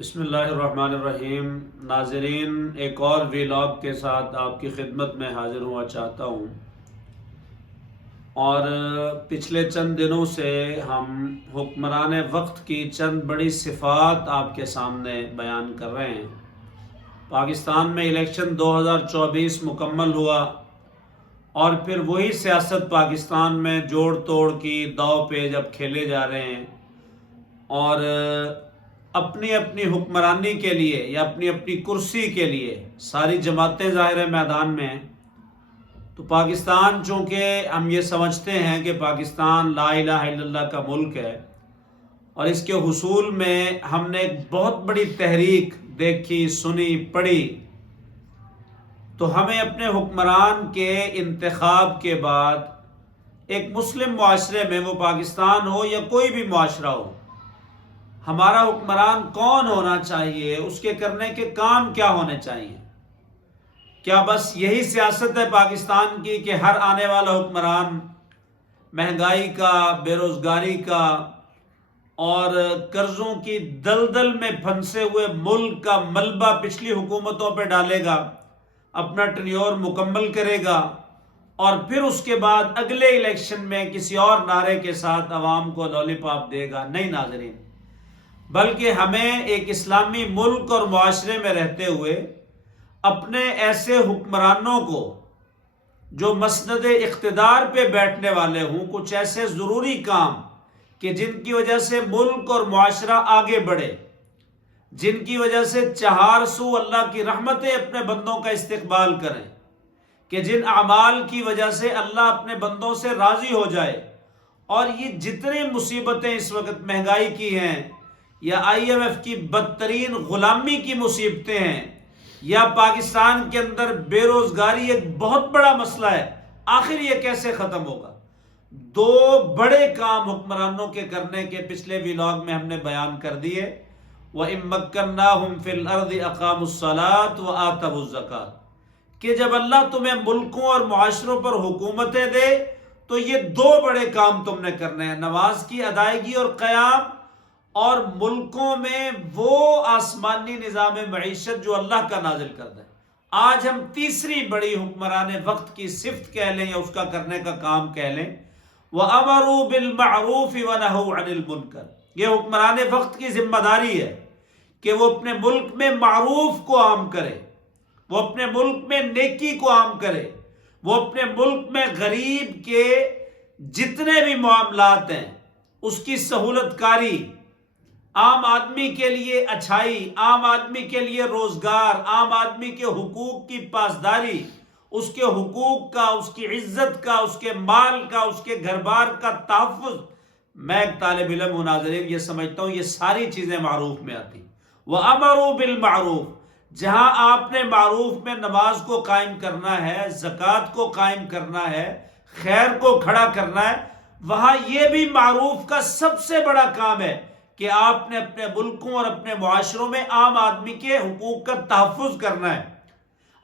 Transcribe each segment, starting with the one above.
بسم اللہ الرحمن الرحیم۔ ناظرین، ایک اور ویلاگ کے ساتھ آپ کی خدمت میں حاضر ہوا چاہتا ہوں، اور پچھلے چند دنوں سے ہم حکمران وقت کی چند بڑی صفات آپ کے سامنے بیان کر رہے ہیں۔ پاکستان میں الیکشن 2024 مکمل ہوا، اور پھر وہی سیاست پاکستان میں جوڑ توڑ کی داؤ پیچ اب کھیلے جا رہے ہیں، اور اپنی اپنی حکمرانی کے لیے یا اپنی اپنی کرسی کے لیے ساری جماعتیں ظاہر میدان میں ہیں۔ تو پاکستان، چونکہ ہم یہ سمجھتے ہیں کہ پاکستان لا الہ الا اللہ کا ملک ہے، اور اس کے حصول میں ہم نے ایک بہت بڑی تحریک دیکھی، سنی، پڑھی، تو ہمیں اپنے حکمران کے انتخاب کے بعد ایک مسلم معاشرے میں، وہ پاکستان ہو یا کوئی بھی معاشرہ ہو، ہمارا حکمران کون ہونا چاہیے، اس کے کرنے کے کام کیا ہونے چاہیے۔ کیا بس یہی سیاست ہے پاکستان کی کہ ہر آنے والا حکمران مہنگائی کا، بے روزگاری کا اور قرضوں کی دلدل میں پھنسے ہوئے ملک کا ملبہ پچھلی حکومتوں پہ ڈالے گا، اپنا ٹینیور مکمل کرے گا، اور پھر اس کے بعد اگلے الیکشن میں کسی اور نعرے کے ساتھ عوام کو لالی پاپ دے گا؟ نہیں ناظرین، بلکہ ہمیں ایک اسلامی ملک اور معاشرے میں رہتے ہوئے اپنے ایسے حکمرانوں کو جو مسند اقتدار پہ بیٹھنے والے ہوں، کچھ ایسے ضروری کام کہ جن کی وجہ سے ملک اور معاشرہ آگے بڑھے، جن کی وجہ سے چہار سو اللہ کی رحمتیں اپنے بندوں کا استقبال کریں، کہ جن اعمال کی وجہ سے اللہ اپنے بندوں سے راضی ہو جائے۔ اور یہ جتنی مصیبتیں اس وقت مہنگائی کی ہیں، یا IMF کی بدترین غلامی کی مصیبتیں ہیں، یا پاکستان کے اندر بے روزگاری ایک بہت بڑا مسئلہ ہے، آخر یہ کیسے ختم ہوگا؟ دو بڑے کام حکمرانوں کے کرنے کے پچھلے ویلاگ میں ہم نے بیان کر دیے۔ وَإِن مَّكَّنَّاهُمْ فِي الْأَرْضِ أَقَامُوا الصَّلَاةَ وَآتَوُا الزَّكَاةَ، کہ جب اللہ تمہیں ملکوں اور معاشروں پر حکومتیں دے تو یہ دو بڑے کام تم نے کرنے ہیں: نماز کی ادائیگی اور قیام، اور ملکوں میں وہ آسمانی نظام معیشت جو اللہ کا نازل کرتا ہے۔ آج ہم تیسری بڑی حکمران وقت کی صفت کہہ لیں یا اس کا کرنے کا کام کہہ لیں، وَأَمَرُوا بِالْمَعْرُوفِ وَنَهَوْا عَنِ الْمُنكَرِ، یہ حکمران وقت کی ذمہ داری ہے کہ وہ اپنے ملک میں معروف کو عام کرے، وہ اپنے ملک میں نیکی کو عام کرے، وہ اپنے ملک میں غریب کے جتنے بھی معاملات ہیں اس کی سہولت کاری، عام آدمی کے لیے اچھائی، عام آدمی کے لیے روزگار، عام آدمی کے حقوق کی پاسداری، اس کے حقوق کا، اس کی عزت کا، اس کے مال کا، اس کے گھر بار کا تحفظ۔ میں ایک طالب علم ہوں ناظرین، یہ سمجھتا ہوں یہ ساری چیزیں معروف میں آتی۔ وَأَمَرُوا بِالْمَعْرُوفِ، جہاں آپ نے معروف میں نماز کو قائم کرنا ہے، زکوٰۃ کو قائم کرنا ہے، خیر کو کھڑا کرنا ہے، وہاں یہ بھی معروف کا سب سے بڑا کام ہے کہ آپ نے اپنے ملکوں اور اپنے معاشروں میں عام آدمی کے حقوق کا تحفظ کرنا ہے۔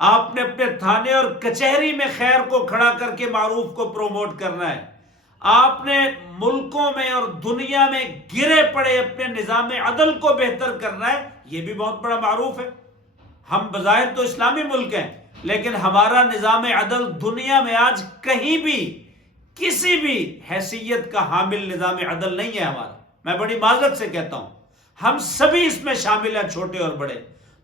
آپ نے اپنے تھانے اور کچہری میں خیر کو کھڑا کر کے معروف کو پروموٹ کرنا ہے۔ آپ نے ملکوں میں اور دنیا میں گرے پڑے اپنے نظام عدل کو بہتر کرنا ہے، یہ بھی بہت بڑا معروف ہے۔ ہم بظاہر تو اسلامی ملک ہیں، لیکن ہمارا نظام عدل دنیا میں آج کہیں بھی کسی بھی حیثیت کا حامل نظام عدل نہیں ہے ہمارا۔ میں بڑی معذرت سے کہتا ہوں، ہم سبھی اس میں شامل ہیں، چھوٹے اور بڑے۔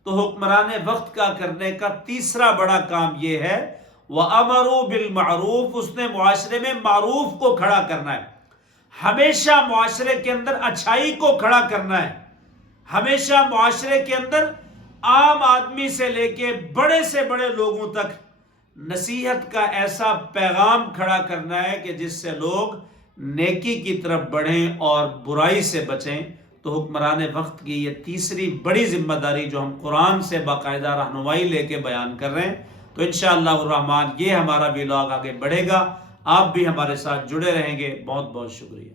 تو حکمران وقت کا کرنے کا تیسرا بڑا کام یہ ہے، وَأَمَرُوا بِالْمَعْرُوفِ، اس نے معاشرے میں معروف کو کھڑا کرنا ہے، ہمیشہ معاشرے کے اندر اچھائی کو کھڑا کرنا ہے، ہمیشہ معاشرے کے اندر عام آدمی سے لے کے بڑے سے بڑے لوگوں تک نصیحت کا ایسا پیغام کھڑا کرنا ہے کہ جس سے لوگ نیکی کی طرف بڑھیں اور برائی سے بچیں۔ تو حکمران وقت کی یہ تیسری بڑی ذمہ داری جو ہم قرآن سے باقاعدہ رہنمائی لے کے بیان کر رہے ہیں، تو انشاءاللہ الرحمن یہ ہمارا ویلاگ آگے بڑھے گا، آپ بھی ہمارے ساتھ جڑے رہیں گے۔ بہت بہت شکریہ۔